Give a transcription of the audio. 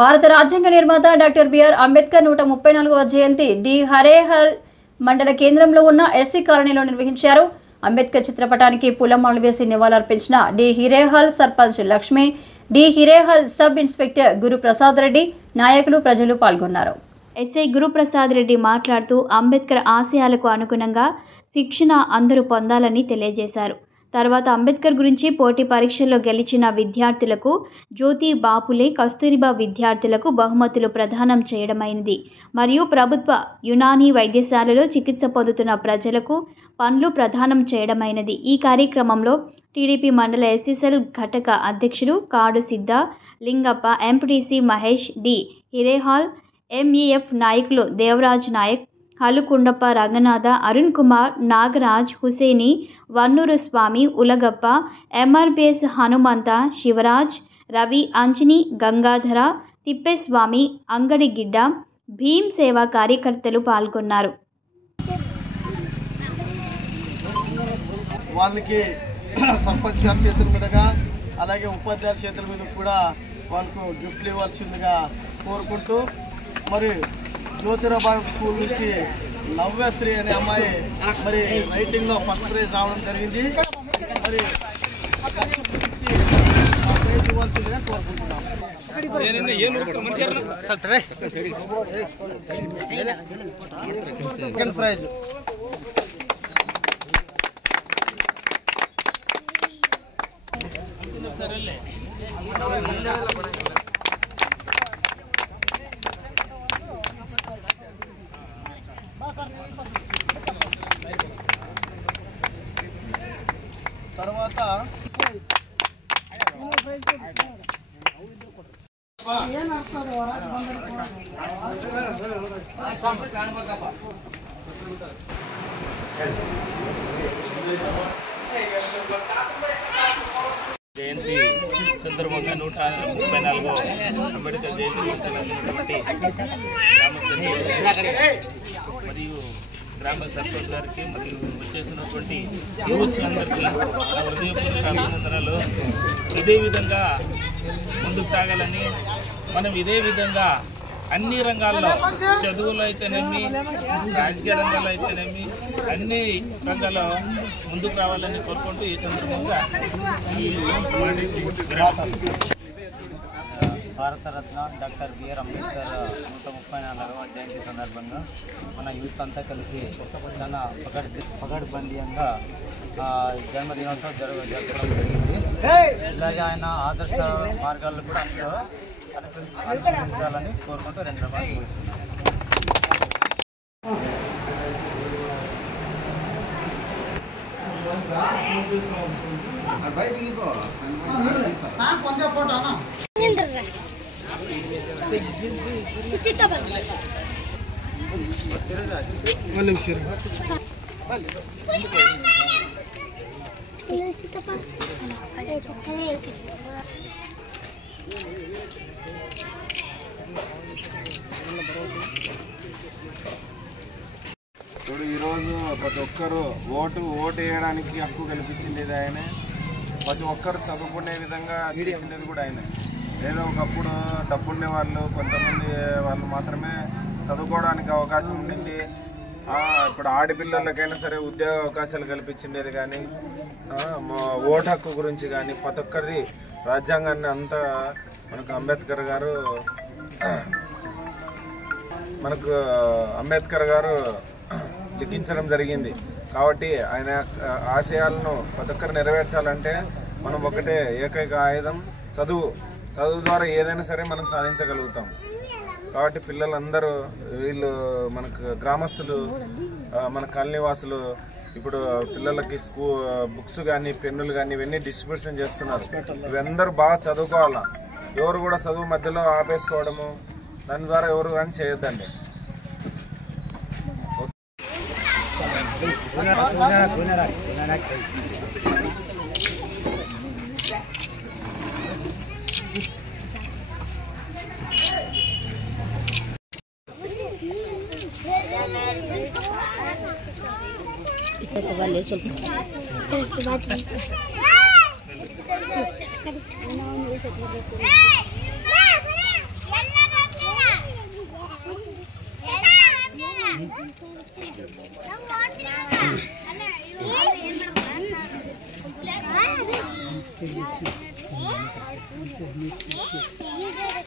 భారత రాజ్యాంగ నిర్మాత డాక్టర్ బిఆర్ అంబేద్కర్ 134వ జయంతి డి హరేహల్ మండల కేంద్రంలో ఉన్న ఎస్సీ కాలనీలో నిర్వహించారు. అంబేద్కర్ చిత్రపటానికి పూలమాలలు వేసి నివాళులర్పించిన D Hirehal sarpanch Lakshmi, D Hirehal sub inspector Guruprasad Reddy, నాయకులు, ప్రజలు పాల్గొన్నారు. ఎస్ఐ గురుప్రసాద్ రెడ్డి మాట్లాడుతూ అంబేద్కర్ ఆశయాలకు అనుగుణంగా శిక్షణ అందరూ పొందాలని తెలియజేశారు. తర్వాత అంబేద్కర్ గురించి పోటీ పరీక్షల్లో గెలిచిన విద్యార్థులకు జ్యోతి బాపులే, కస్తూరిబా విద్యార్థులకు బహుమతులు ప్రదానం చేయడమైనది. మరియు ప్రభుత్వ యునానీ వైద్యశాలలో చికిత్స పొందుతున్న ప్రజలకు పండ్లు ప్రదానం చేయడమైనది. ఈ కార్యక్రమంలో టీడీపీ మండల ఎస్సీసెల్ ఘటక అధ్యక్షుడు కాడు Siddha Lingappa, MPTC Mahesh, D Hirehal MEF నాయకులు దేవరాజ్ నాయక్, హలుకుండప్ప, రంగనాథ, అరుణ్ కుమార్, నాగరాజ్, హుసేని, వన్నూరు స్వామి, ఉలగప్ప, ఎంఆర్బిఎస్ హనుమంత, శివరాజ్, రవి, అంజని, గంగాధర, తిప్పేస్వామి, అంగడి గిడ్డ, భీమ్ సేవా కార్యకర్తలు పాల్గొన్నారు. వాళ్ళకి సర్పంచ్ గారి చేతుల మీదుగా అలాగే ఉపాధ్యాయుల చేతుల మీద కూడా వాళ్ళకు గిఫ్ట్లు ఇవ్వాల్సిందిగా కోరుకుంటూ, మరి జ్యోతిరాబాయ్ స్కూల్ నుంచి నవ్యశ్రీ అనే అమ్మాయి మరి రైటింగ్లో ఫస్ట్ ప్రైజ్ రావడం జరిగింది. మరి ప్రైజ్ ఇవ్వాల్సిందిగా కోరుకుంటున్నాం. సెకండ్ ప్రైజ్ తర్వాత జయంతి సందర్భంగా 134వ అంబేద్కర్ జయంతి మరియు గ్రామ సర్పంచ్ గారికి మరియు వచ్చేసినటువంటి యూత్స్ అందరికీ హృదయపూర్వక అభినందనలు. ఇదే విధంగా ముందుకు సాగాలని, మనం ఇదే విధంగా అన్ని రంగాల్లో, చదువులో అయితేనేమి, రాజకీయ రంగాల్లో అయితేనేమి, అన్ని రంగాల్లో ముందుకు రావాలని కోరుకుంటూ ఈ సందర్భంగా భారతరత్న డాక్టర్ బిఆర్ అంబేద్కర్ 134వ జయంతి సందర్భంగా మన యూత్ అంతా కలిసి చాలా పకడ్బందీయంగా జన్మదినోత్సవం జరపడం జరిగింది. ఇలాగే ఆయన ఆదర్శ మార్గాల్లో కూడా అందరూ అనుసరించాలని కోరుకుంటూ 2 రూపాయలు ముగిస్తున్నాం. ఇప్పుడు ఈరోజు ప్రతి ఒక్కరు ఓటు వేయడానికి హక్కు కల్పించింది ఆయనే. ప్రతి ఒక్కరు చదువుకునే విధంగా చేసింది కూడా ఆయనే. ఏదో ఒకప్పుడు డబ్బుండే వాళ్ళు, కొంతమంది వాళ్ళు మాత్రమే చదువుకోవడానికి అవకాశం ఉండింది. ఇప్పుడు ఆడపిల్లలకైనా సరే ఉద్యోగ అవకాశాలు కల్పించిండేది. కానీ ఓటు హక్కు గురించి కానీ ప్రతి ఒక్కరి రాజ్యాంగాన్ని అంతా మనకు అంబేద్కర్ గారు లిఖించడం జరిగింది. కాబట్టి ఆయన ఆశయాలను ప్రతి ఒక్కరు నెరవేర్చాలంటే మనం ఒకటే ఏకైక ఆయుధం చదువు ద్వారా ఏదైనా సరే మనం సాధించగలుగుతాం. కాబట్టి పిల్లలందరూ, వీళ్ళు మనకు గ్రామస్తులు, మన కాలనీవాసులు ఇప్పుడు పిల్లలకి బుక్స్ కానీ, పెన్నులు కానీ ఇవన్నీ డిస్ట్రిబ్యూషన్ చేస్తున్నారు. ఇవందరూ బాగా చదువుకోవాలా. ఎవరు కూడా చదువు మధ్యలో ఆపేసుకోవడము, దాని ద్వారా ఎవరు కానీ చేయొద్దండి. Hey!